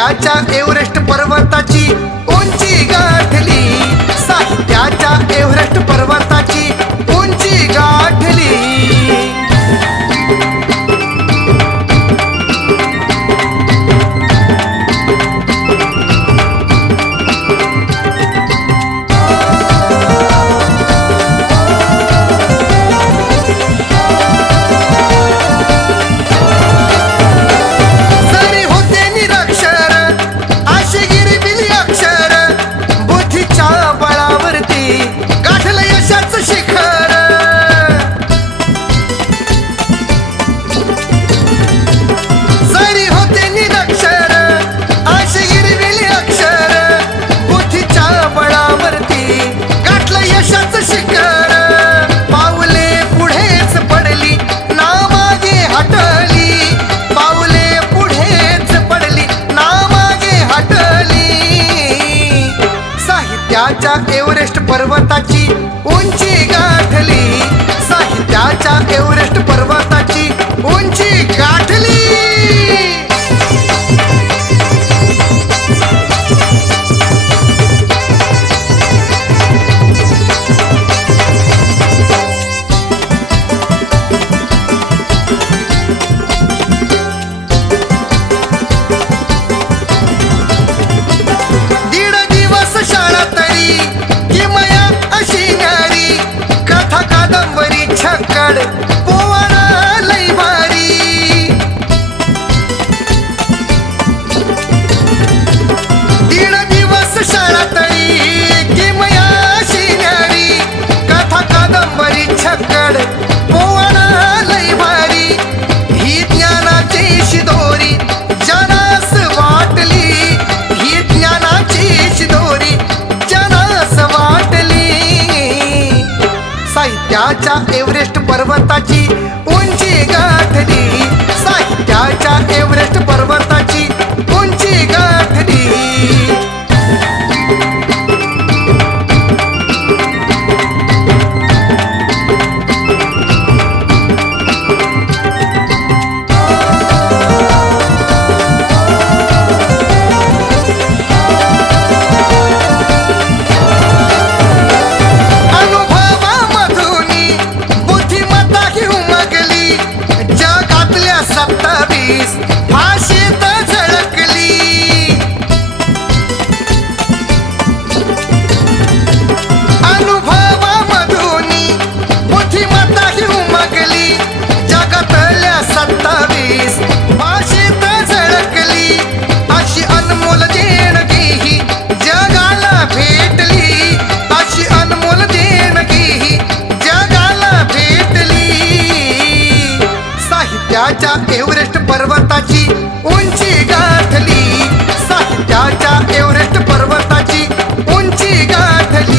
साहित्याच्या एव्हरेस्ट पर्वताची उंची गाठली, साहित्याच्या एव्हरेस्ट पर्वताची उंची गाठली। साहित्याच्या एव्हरेस्ट पर्वताची उंची गाठली, साहित्याच्या एव्हरेस्ट पर्वताची उंची गाठली। पोवाडा लई भारी, दीड दिवस शाळा तळी किमया शिन्यारी, कथा कादंबरी छक्कड पोवाडा लई भारी। ही ज्ञानाची शिदोरी जनास वाटली, ही ज्ञानाची शिदोरी जनास वाटली। साहित्याच्या एव्हरेस्ट पर्वताची उंची गाठली, साहित्याच्या एव्हरेस्ट पर्वताची उंची गाठली। फाशीत झळकली, अनुभवामधूनी बुद्धिमत्ता ही उमगली, जगातल्या 27 फाशीत झळकली। अशी अनमोल देणगी ही जगाला भेटली, अशी अनमोल देणगी ही जगाला भेटली। साहित्याच्या एव्हरेस्ट पर्वताची उंची गाठली, साहित्याच्या एव्हरेस्ट पर्वताची उंची गाठली।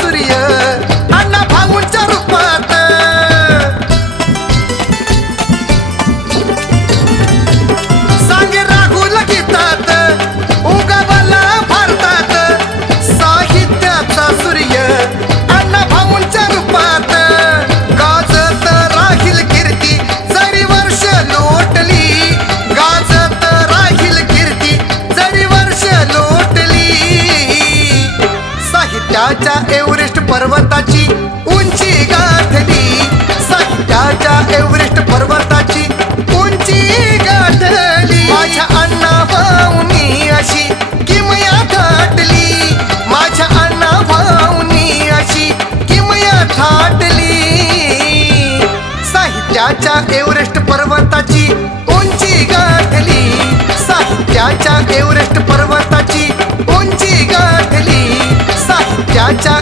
सूर्य अण्णा भाऊंच्या रूपात, सांगे राहुल गीतात उगवला भारतात। साहित्याचा सूर्य अण्णा भाऊंच्या रूपात, गाजत राहील कीर्ती जरी वर्ष लोटली, गाजत राहील कीर्ती जरी वर्ष लोटली। साहित्याच्या एव्हरेस्ट पर्वताची उंची गाठली, साहित्याच्या एव्हरेस्ट पर्वताची उंची गाठली। माझ्या अण्णा भाऊनी अशी किमया थाटली, माझ्या अण्णा भाऊनी अशी किमया थाटली। साहित्याच्या एव्हरेस्ट पर्वताची उंची गाठली, साहित्याच्या एव्हरेस्ट पर्वताची उंची गाठली, साहित्याच्या